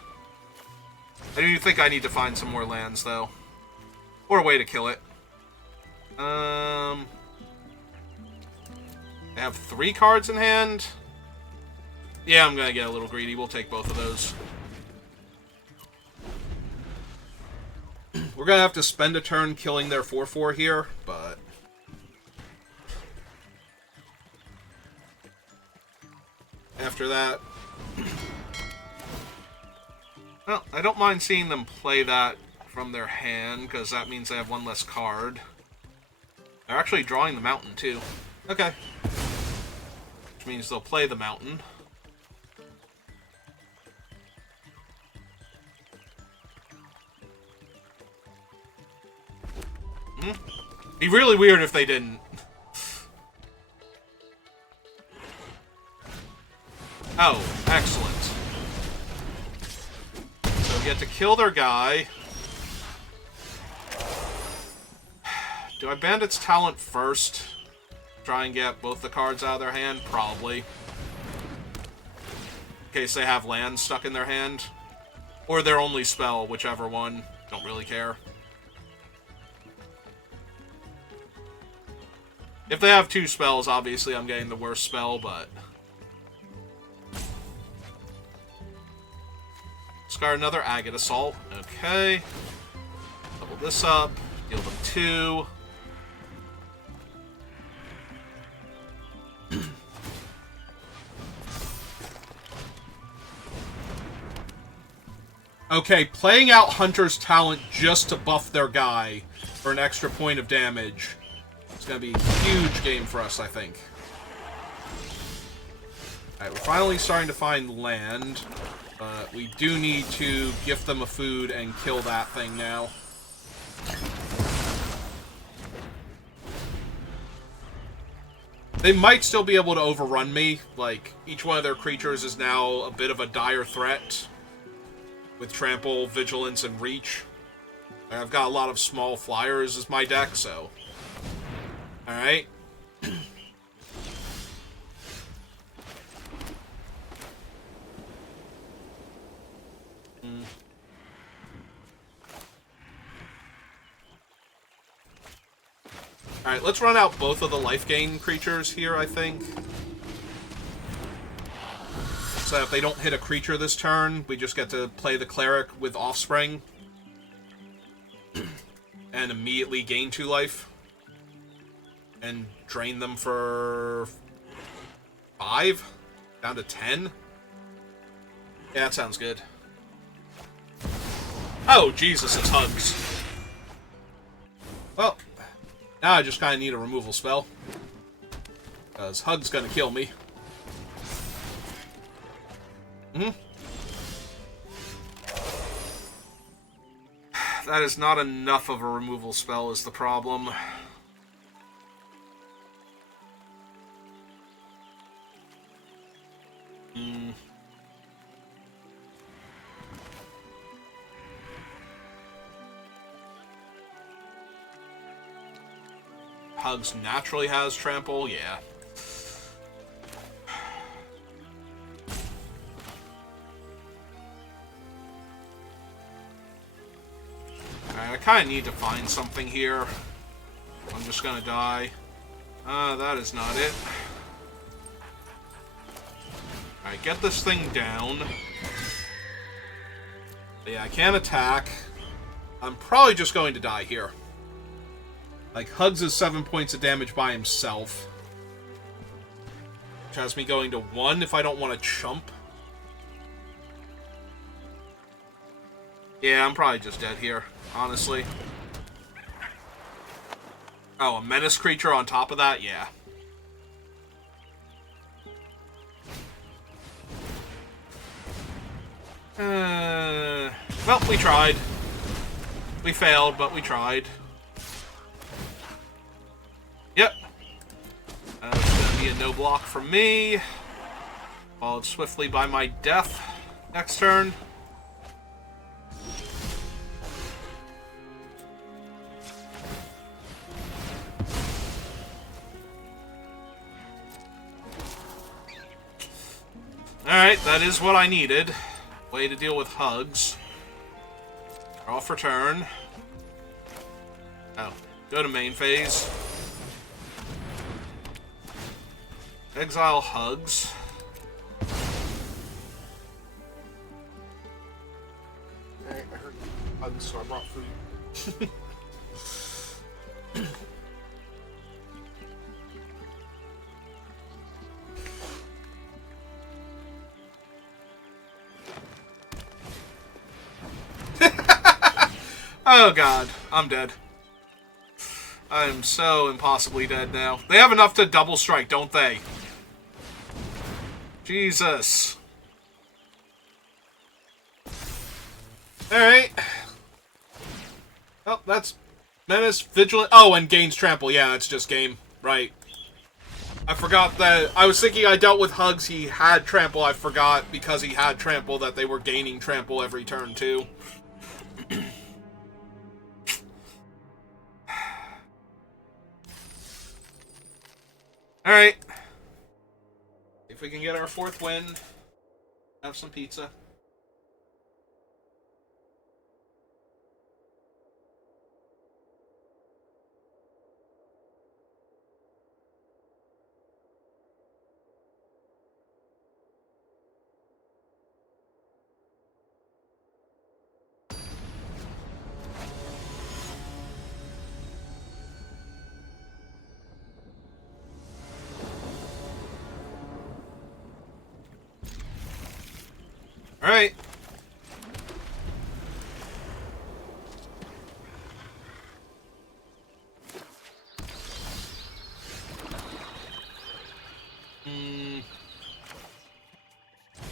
I do think I need to find some more lands, though. Or a way to kill it. I have 3 cards in hand. Yeah, I'm gonna get a little greedy. We'll take both of those. We're gonna have to spend a turn killing their 4/4 here, but after that, well, I don't mind seeing them play that from their hand, because that means they have 1 less card. They're actually drawing the mountain, too. Okay. Which means they'll play the mountain. Be really weird if they didn't. Oh, excellent. So we get to kill their guy. Do I Bandit's Talent first? Try and get both the cards out of their hand? Probably. In case they have land stuck in their hand. Or their only spell, whichever one. Don't really care. If they have 2 spells, obviously I'm getting the worst spell, but discard another Agate Assault. Okay. Double this up. Deal them 2. Okay, playing out Hunter's talent just to buff their guy for an extra point of damage. It's going to be a huge game for us, I think. Alright, we're finally starting to find land. But we do need to gift them a food and kill that thing now. They might still be able to overrun me. Like, each one of their creatures is now a bit of a dire threat. With Trample, Vigilance, and Reach. I've got a lot of small flyers as my deck, so... Alright. Alright, let's run out both of the life gain creatures here, I think. So if they don't hit a creature this turn, we just get to play the Cleric with Offspring. And immediately gain 2 life. And drain them for 5? Down to 10? Yeah, that sounds good. Oh, Jesus, it's Hugs. Well, now I just kind of need a removal spell. Because Hug's gonna kill me. That is not enough of a removal spell is the problem. Hugs naturally has trample, yeah. Alright, I kind of need to find something here. I'm just gonna die. That is not it. Alright, get this thing down. Yeah, I can't attack. I'm probably just going to die here. Like, Hugs is 7 points of damage by himself. Which has me going to 1 if I don't want to chump. Yeah, I'm probably just dead here, honestly. Oh, a menace creature on top of that? Yeah. Well, we tried. We failed, but we tried. Yep. That's gonna be a no block from me. Followed swiftly by my death next turn. Alright, that is what I needed. Way to deal with Hugs. Draw for turn. Oh, go to main phase. Exile Hugs. I heard Hugs, so I brought food. Oh god, I'm dead. I am so impossibly dead now. They have enough to double strike, don't they? Jesus. Alright. Oh, that's Menace, Vigilant. Oh, and gains Trample. Yeah, that's just game. Right. I forgot that. I was thinking I dealt with Hugs. He had Trample. I forgot because he had Trample that they were gaining Trample every turn, too. Alright. If we can get our 4th win, have some pizza.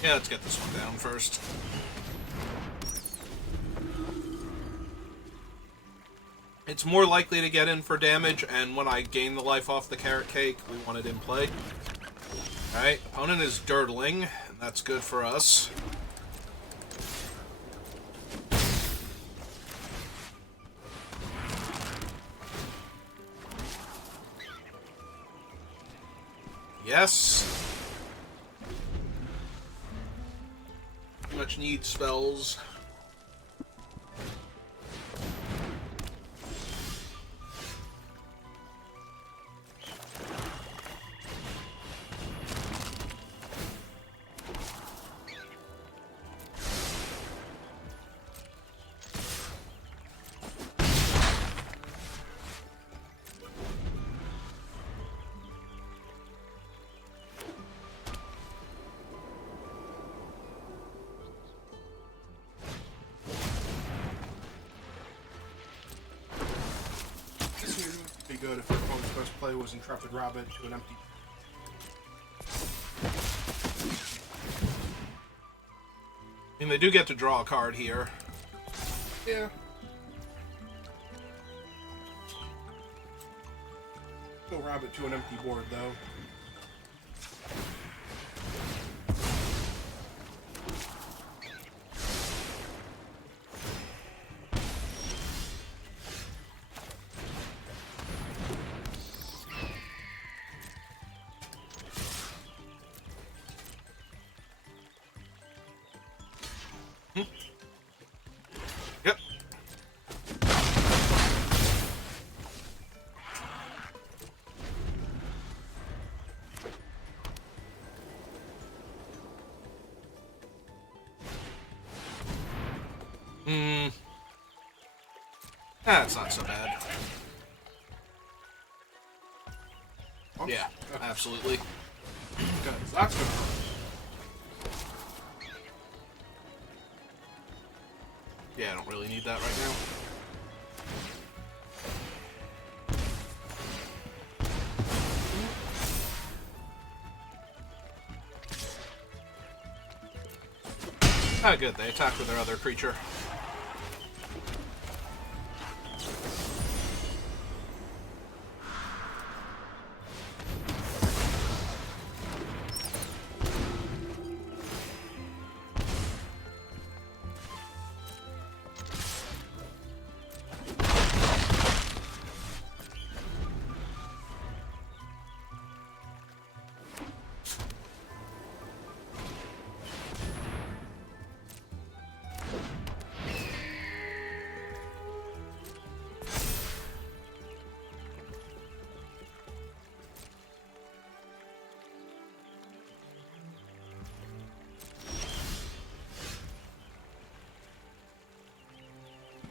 Yeah, let's get this one down first. It's more likely to get in for damage, and when I gain the life off the carrot cake, we want it in play. Alright, opponent is dirtling, and that's good for us. Yes. Much need spells. Be good if your opponent's first play was Intrepid Rabbit to an empty. I mean, they do get to draw a card here. Yeah. Go Rabbit to an empty board, though. Yep. That's not so bad. Oops. Yeah, absolutely. Good. That's good. Yeah, I don't really need that right now. Ah, good. They attack with their other creature.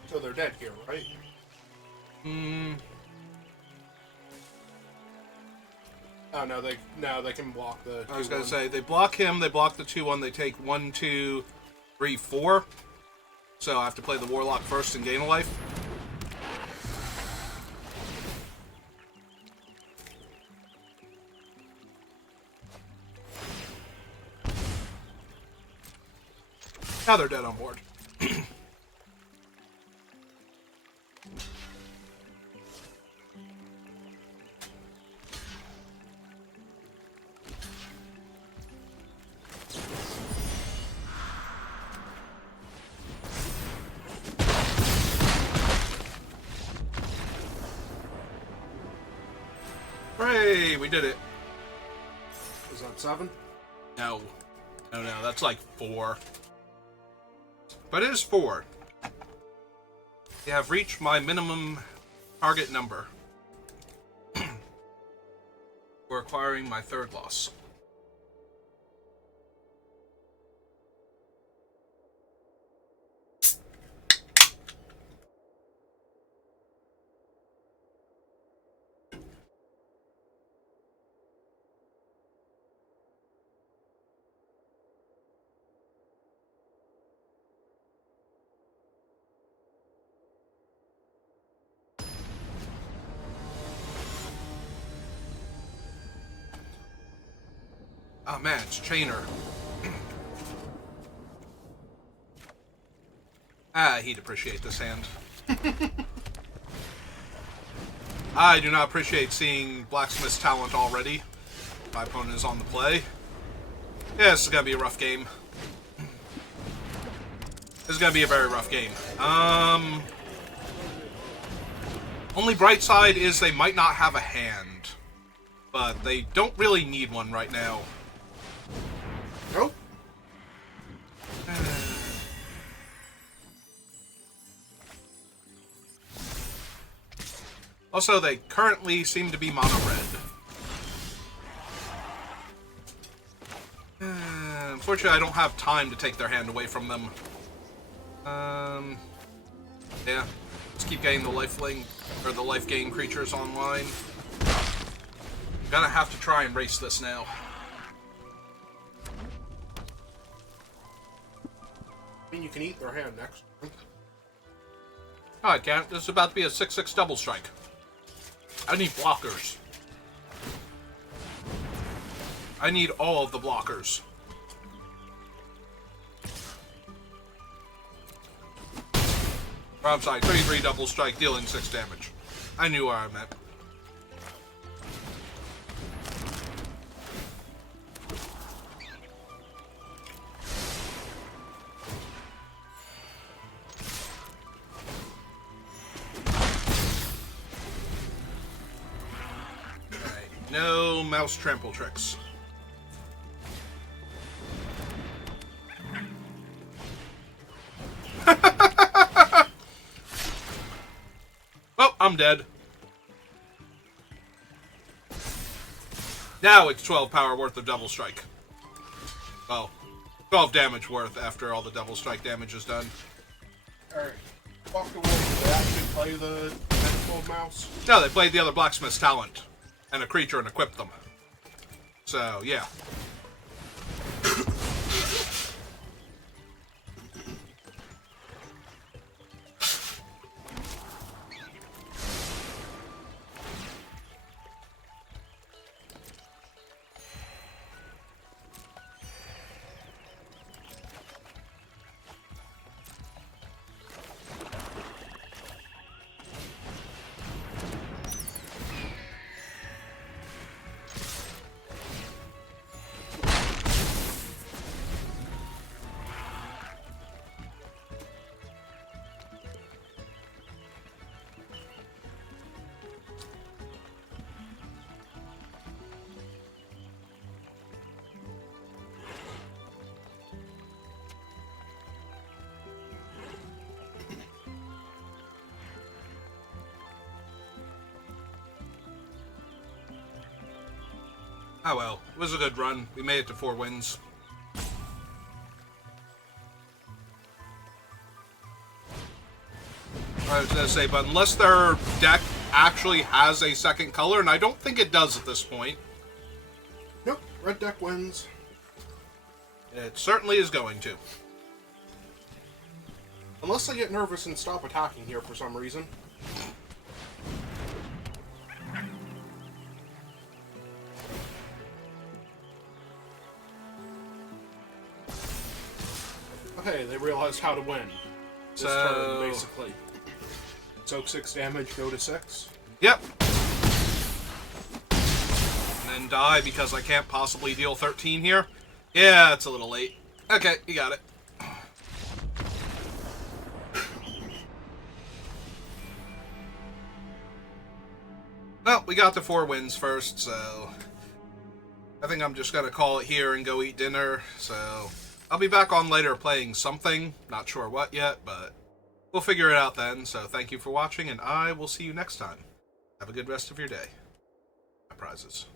So they're dead here, right? Oh no, they can block the. I was gonna say they block him. They block the 2/1. They take 1, 2, 3, 4. So I have to play the Warlock first and gain a life. Now they're dead on board. Hooray, we did it. Is that 7? No. No, that's like 4. But it is 4. You have reached my minimum target number. For acquiring my 3rd loss. Oh man, it's Chainer. He'd appreciate this hand. I do not appreciate seeing Blacksmith's Talent already. My opponent is on the play. Yeah, this is going to be a rough game. This is going to be a very rough game. Only bright side is they might not have a hand. But they don't really need one right now. Nope. Also, they currently seem to be mono-red. Unfortunately, I don't have time to take their hand away from them. Yeah. Let's keep getting the the life gain creatures online. I'm gonna have to try and race this now. I mean, you can eat their hand next. Oh, I can't. This is about to be a 6/6 double strike. I need blockers. I need all of the blockers. Or, I'm sorry, 33 double strike, dealing 6 damage. I knew where I meant. Alright, no mouse trample tricks. Oh, I'm dead. Now it's 12 power worth of double strike. Oh, 12 damage worth after all the double strike damage is done. Alright. Walk the wolf. Did they actually play the Manifold Mouse? No, they played the other Blacksmith's Talent and a creature and equipped them. So, yeah. Oh well, it was a good run. We made it to 4 wins. I was gonna say, but unless their deck actually has a second color, and I don't think it does at this point. Nope, red deck wins. It certainly is going to. Unless they get nervous and stop attacking here for some reason. Okay, they realized how to win. This turn, basically. Soak 6 damage, go to 6. Yep. And then die because I can't possibly deal 13 here. Yeah, it's a little late. Okay, you got it. Well, we got the 4 wins first, so I think I'm just going to call it here and go eat dinner. So I'll be back on later playing something. Not sure what yet, but we'll figure it out then. So thank you for watching, and I will see you next time. Have a good rest of your day. My prizes.